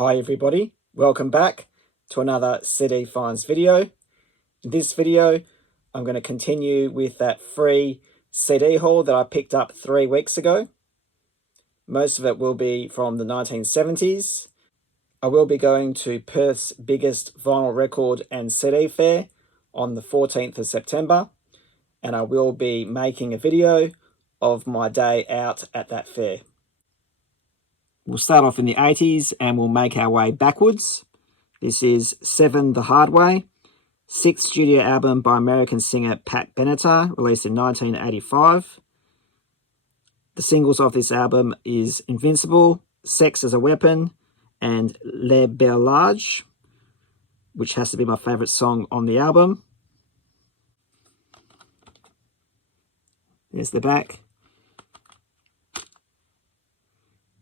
Hi everybody, welcome back to another CD Finds video. In this video, I'm going to continue with that free CD haul that I picked up 3 weeks ago. Most of it will be from the 1970s. I will be going to Perth's biggest vinyl record and CD fair on the 14th of September, and I will be making a video of my day out at that fair. We'll start off in the 80s and we'll make our way backwards. This is 7 the Hard Way, 6th studio album by American singer Pat Benatar, released in 1985. The singles of this album is Invincible, Sex as a Weapon, and Le Bel Large, which has to be my favourite song on the album. There's the back.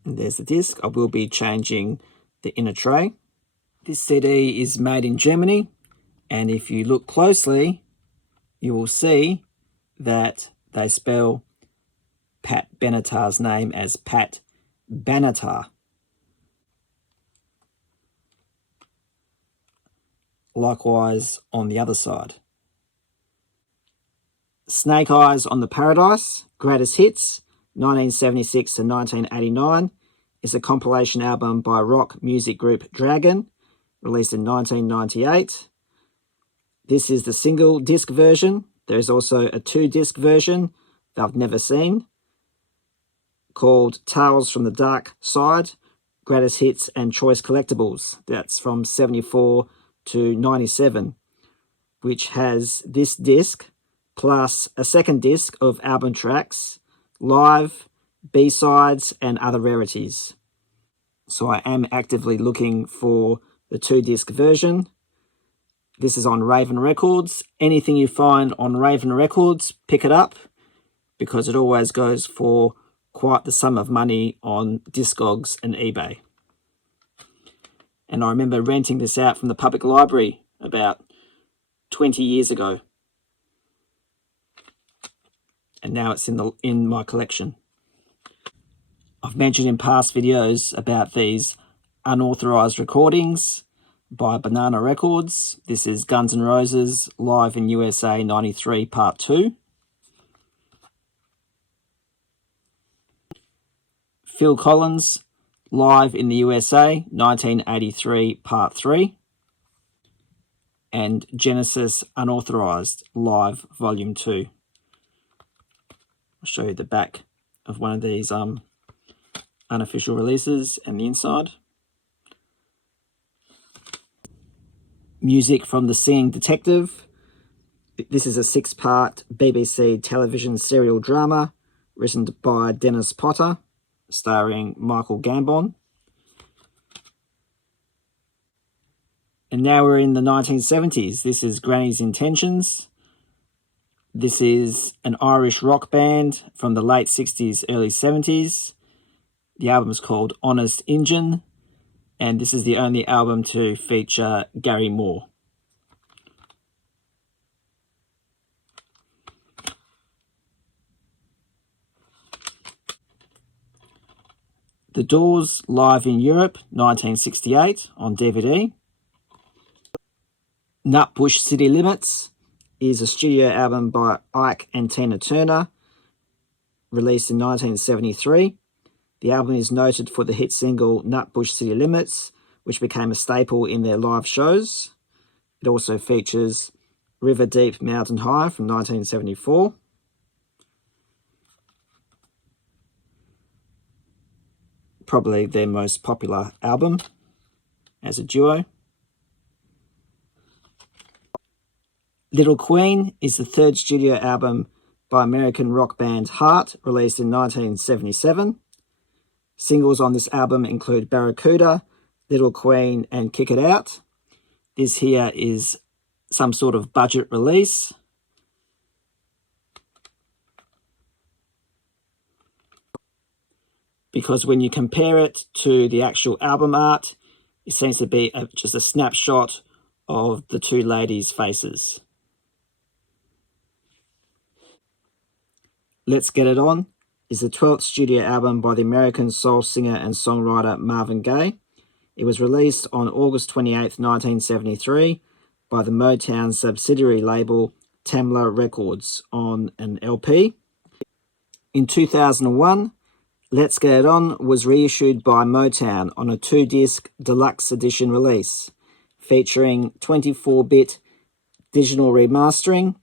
And there's the disc. I will be changing the inner tray. This CD is made in Germany, and if you look closely, you will see that they spell Pat Benatar's name as Pat Benatar. Likewise on the other side. Snake Eyes on the Paradise, Greatest Hits, 1976 to 1989, is a compilation album by rock music group Dragon, released in 1998. This is the single disc version. There is also a 2-disc version that I've never seen, called Tales from the Dark Side, Greatest Hits and Choice Collectibles. That's from 74 to 97, which has this disc plus a second disc of album tracks, live, B-sides, and other rarities. So I am actively looking for the 2-disc version. This is on Raven Records. Anything you find on Raven Records, pick it up, because it always goes for quite the sum of money on Discogs and eBay. And I remember renting this out from the public library about 20 years ago. And now it's in my collection. I've mentioned in past videos about these unauthorized recordings by Banana Records. This is Guns N' Roses Live in USA 93 Part 2. Phil Collins Live in the USA 1983 Part 3. And Genesis Unauthorized Live Volume 2. I'll show you the back of one of these unofficial releases and the inside. Music from The Singing Detective. This is a 6-part BBC television serial drama written by Dennis Potter, starring Michael Gambon. And now we're in the 1970s. This is Granny's Intentions. This is an Irish rock band from the late 60s, early 70s. The album is called Honest Injun, and this is the only album to feature Gary Moore. The Doors Live in Europe, 1968, on DVD. Nutbush City Limits is a studio album by Ike and Tina Turner, released in 1973. The album is noted for the hit single Nutbush City Limits, which became a staple in their live shows. It also features River Deep Mountain High from 1974. Probably their most popular album as a duo. Little Queen is the 3rd studio album by American rock band Heart, released in 1977. Singles on this album include Barracuda, Little Queen, and Kick It Out. This here is some sort of budget release. Because when you compare it to the actual album art, it seems to be just a snapshot of the two ladies' faces. Let's Get It On is the 12th studio album by the American soul singer and songwriter Marvin Gaye. It was released on August 28th, 1973 by the Motown subsidiary label Tamla Records on an LP. In 2001, Let's Get It On was reissued by Motown on a 2-disc deluxe edition release, featuring 24-bit digital remastering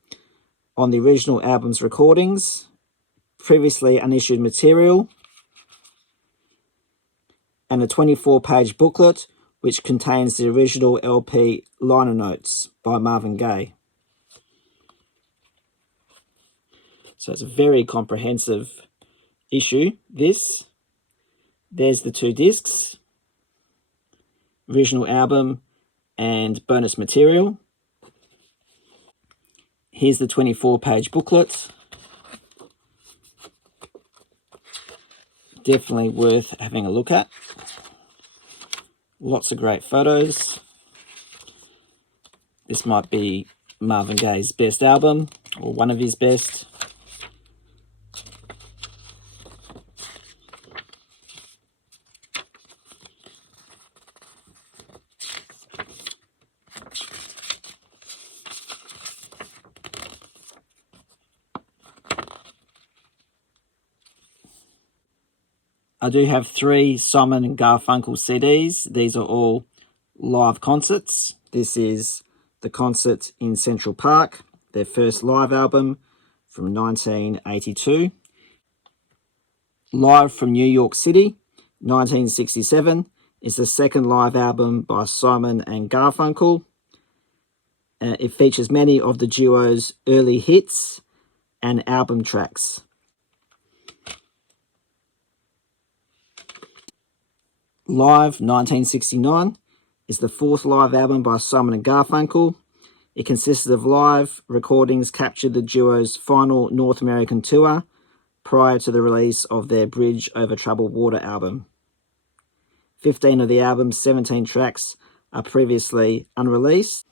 on the original album's recordings, previously unissued material, and a 24-page booklet which contains the original LP liner notes by Marvin Gaye. So it's a very comprehensive issue, this. There's the 2 discs, original album and bonus material. Here's the 24-page booklet. Definitely worth having a look at. Lots of great photos. This might be Marvin Gaye's best album, or one of his best. I do have 3 Simon and Garfunkel CDs. These are all live concerts. This is the concert in Central Park, their first live album from 1982. Live from New York City, 1967, is the second live album by Simon and Garfunkel. It features many of the duo's early hits and album tracks. Live 1969 is the 4th live album by Simon and Garfunkel. It consisted of live recordings captured the duo's final North American tour prior to the release of their Bridge Over Troubled Water album. 15 of the album's 17 tracks are previously unreleased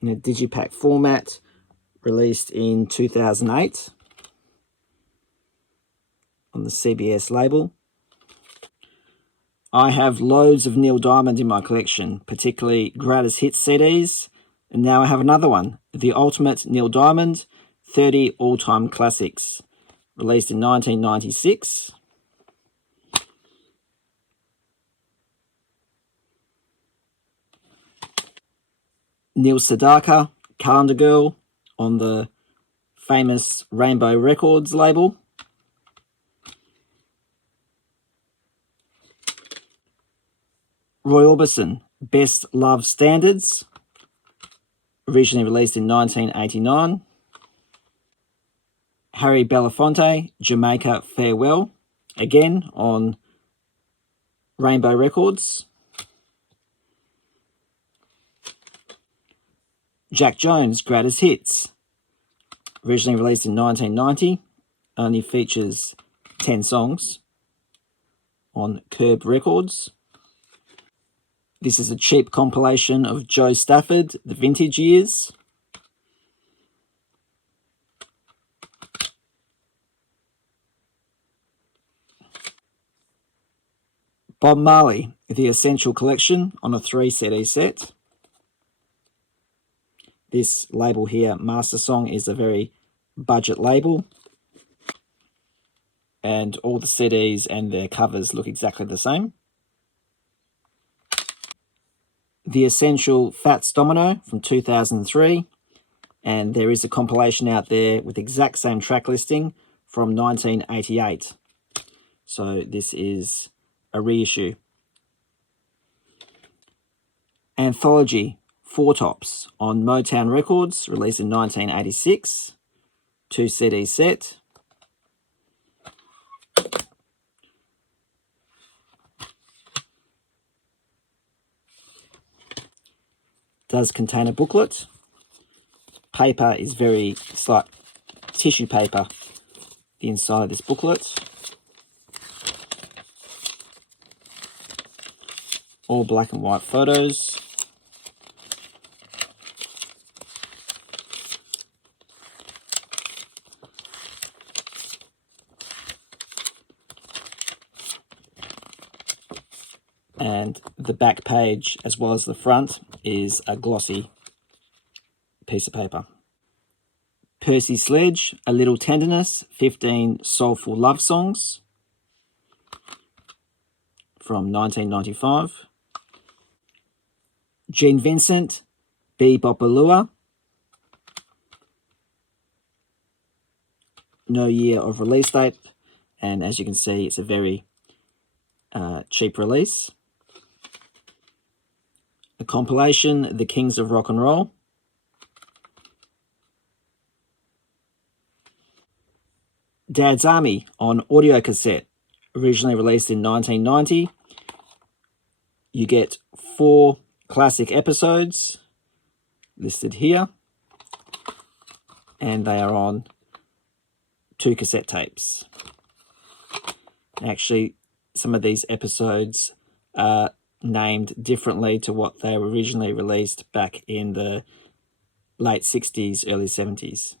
in a digipack format, released in 2008 on the CBS label. I have loads of Neil Diamond in my collection, particularly Greatest Hits CDs, and now I have another one, The Ultimate Neil Diamond 30 All-Time Classics, released in 1996. Neil Sedaka, Calendar Girl, on the famous Rainbow Records label. Roy Orbison, Best Love Standards, originally released in 1989. Harry Belafonte, Jamaica Farewell, again on Rainbow Records. Jack Jones, Greatest Hits, originally released in 1990, only features 10 songs on Curb Records. This is a cheap compilation of Joe Stafford, the vintage years. Bob Marley, The Essential Collection, on a 3 CD set. This label here, Master Song, is a very budget label, and all the CDs and their covers look exactly the same. The Essential Fats Domino from 2003, and there is a compilation out there with the exact same track listing from 1988. So this is a reissue. Anthology, 4 Tops, on Motown Records, released in 1986, 2 CD set. Does contain a booklet. Paper is very, it's like tissue paper, the inside of this booklet. All black and white photos. And the back page, as well as the front, is a glossy piece of paper. Percy Sledge, A Little Tenderness, 15 Soulful Love Songs from 1995. Gene Vincent, Bebopalua, no year of release date, and as you can see, it's a very cheap release. A compilation, The Kings of Rock and Roll. Dad's Army on audio cassette, originally released in 1990. You get 4 classic episodes listed here, and they are on 2 cassette tapes. Actually, some of these episodes are named differently to what they were originally released back in the late 60s, early 70s.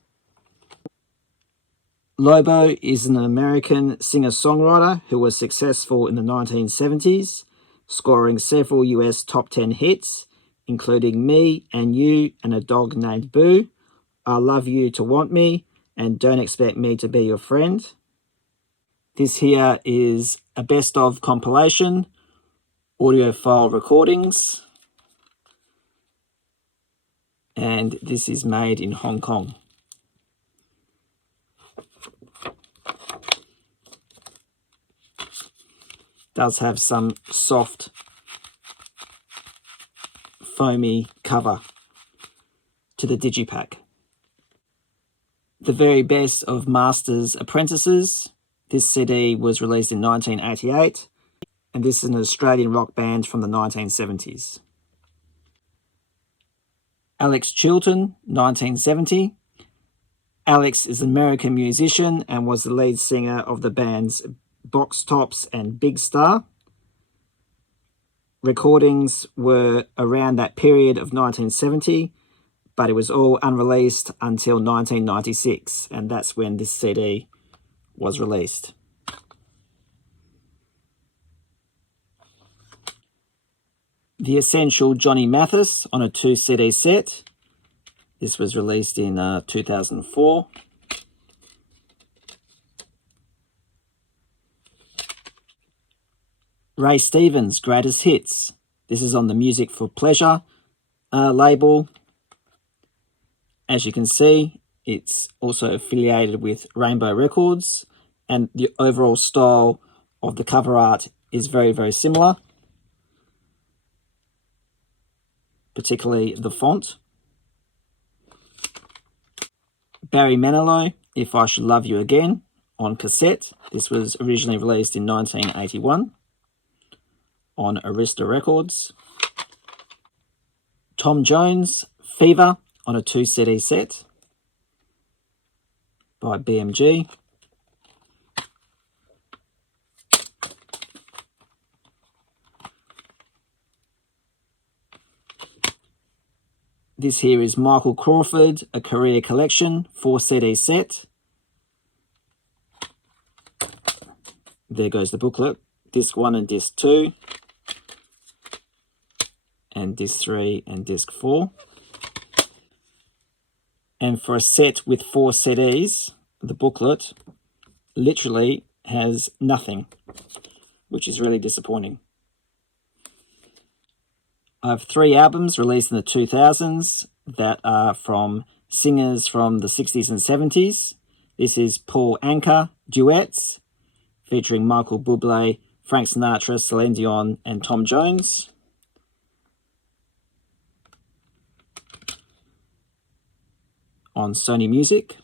Lobo is an American singer-songwriter who was successful in the 1970s, scoring several US top 10 hits, including Me and You and a Dog Named Boo, I Love You to Want Me, and Don't Expect Me to Be Your Friend. This here is a best-of compilation, audiophile recordings, and this is made in Hong Kong. Does have some soft, foamy cover to the digipack. The Very Best of Masters Apprentices. This CD was released in 1988, and this is an Australian rock band from the 1970s. Alex Chilton, 1970. Alex is an American musician and was the lead singer of the bands Box Tops and Big Star. Recordings were around that period of 1970, but it was all unreleased until 1996, and that's when this CD was released. The Essential Johnny Mathis on a 2 CD set. This was released in 2004. Ray Stevens' Greatest Hits. This is on the Music for Pleasure label. As you can see, it's also affiliated with Rainbow Records, and the overall style of the cover art is very, very similar, particularly the font. Barry Manilow, If I Should Love You Again, on cassette. This was originally released in 1981 on Arista Records. Tom Jones, Fever, on a 2 CD set by BMG. This here is Michael Crawford, A Career Collection, 4 CD set. There goes the booklet. Disc 1 and Disc 2. And Disc 3 and Disc 4. And for a set with 4 CDs, the booklet literally has nothing, which is really disappointing. I have 3 albums released in the 2000s that are from singers from the 60s and 70s. This is Paul Anka, Duets, featuring Michael Bublé, Frank Sinatra, Celine Dion, and Tom Jones. On Sony Music.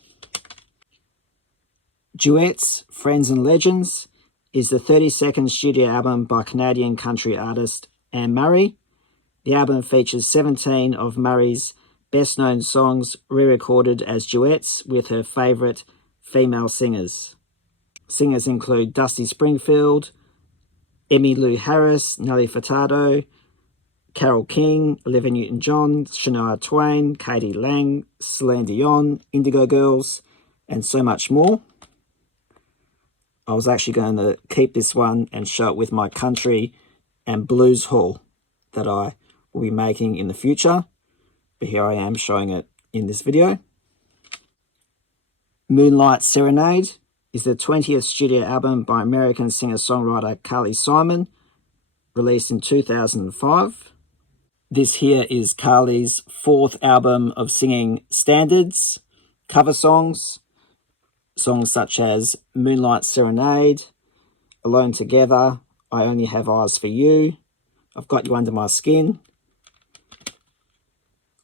Duets, Friends and Legends is the 32nd studio album by Canadian country artist Anne Murray. The album features 17 of Murray's best-known songs re-recorded as duets with her favourite female singers. Singers include Dusty Springfield, Emmylou Harris, Nelly Furtado, Carole King, Olivia Newton-John, Shania Twain, Katie Lang, Celine Dion, Indigo Girls, and so much more. I was actually going to keep this one and show it with my country and blues haul that I will be making in the future, but here I am showing it in this video. Moonlight Serenade is the 20th studio album by American singer-songwriter Carly Simon, released in 2005. This here is Carly's 4th album of singing standards, cover songs, songs such as Moonlight Serenade, Alone Together, I Only Have Eyes for You, I've Got You Under My Skin.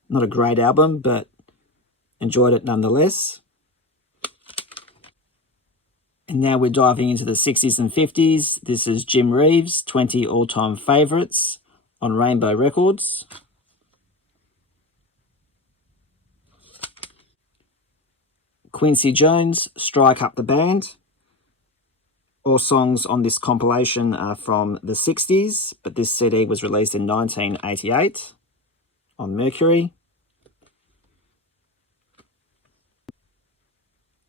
Not a great album, but enjoyed it nonetheless. And now we're diving into the 60s and 50s. This is Jim Reeves' 20 all-time favourites on Rainbow Records. Quincy Jones, Strike Up the Band. All songs on this compilation are from the 60s, but this CD was released in 1988 on Mercury.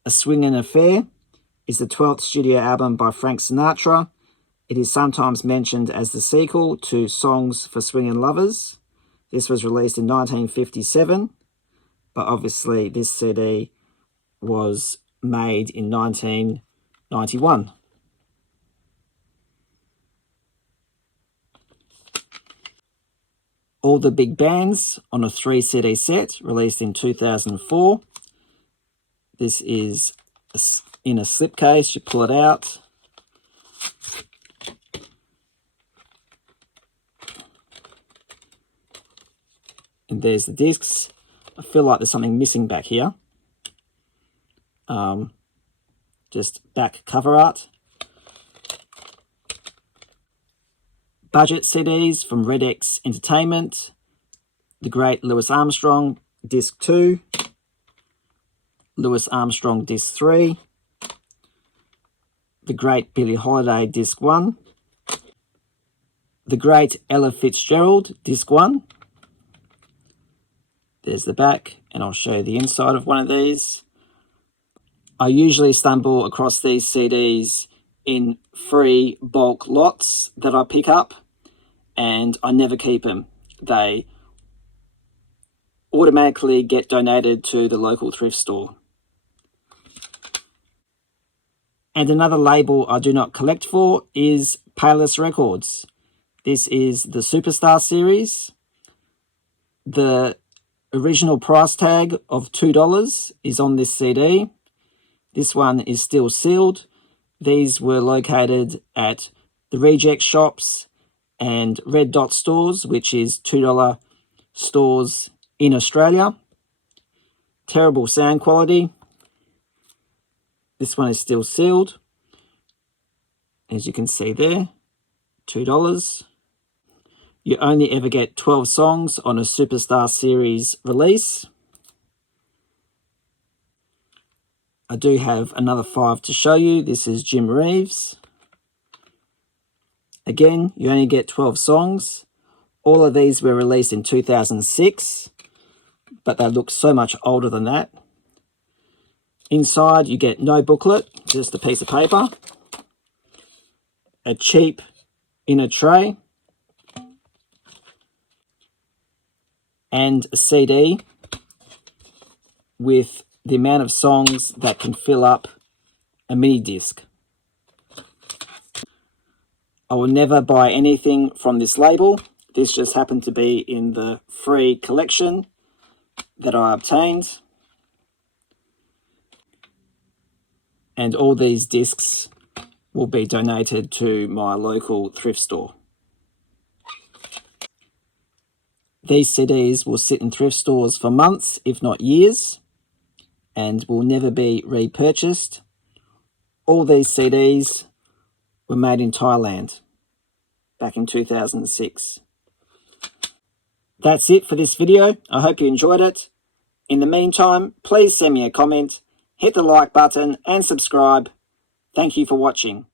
A Swingin' Affair is the 12th studio album by Frank Sinatra. It is sometimes mentioned as the sequel to Songs for Swingin' Lovers. This was released in 1957, but obviously this CD was made in 1991. All the Big Bands on a 3 CD set, released in 2004. This is in a slipcase, you pull it out. And there's the discs. I feel like there's something missing back here. Just back cover art. Budget CDs from Red X Entertainment. The Great Louis Armstrong, Disc 2. Louis Armstrong, Disc 3. The Great Billie Holiday, Disc 1. The Great Ella Fitzgerald, Disc 1. There's the back, and I'll show you the inside of one of these. I usually stumble across these CDs in free bulk lots that I pick up, and I never keep them. They automatically get donated to the local thrift store. And another label I do not collect for is Payless Records. This is the Superstar series. The original price tag of $2 is on this CD. This one is still sealed. These were located at the Reject Shops and Red Dot stores, which is $2 stores in Australia. Terrible sound quality. This one is still sealed. As you can see there, $2. You only ever get 12 songs on a Superstar series release. I do have another 5 to show you. This is Jim Reeves. Again, you only get 12 songs. All of these were released in 2006, but they look so much older than that. Inside, you get no booklet, just a piece of paper, a cheap inner tray, and a CD with the amount of songs that can fill up a mini disc. I will never buy anything from this label. This just happened to be in the free collection that I obtained. And all these discs will be donated to my local thrift store. These CDs will sit in thrift stores for months, if not years, and will never be repurchased. All these CDs were made in Thailand back in 2006. That's it for this video. I hope you enjoyed it. In the meantime, please send me a comment, hit the like button and subscribe. Thank you for watching.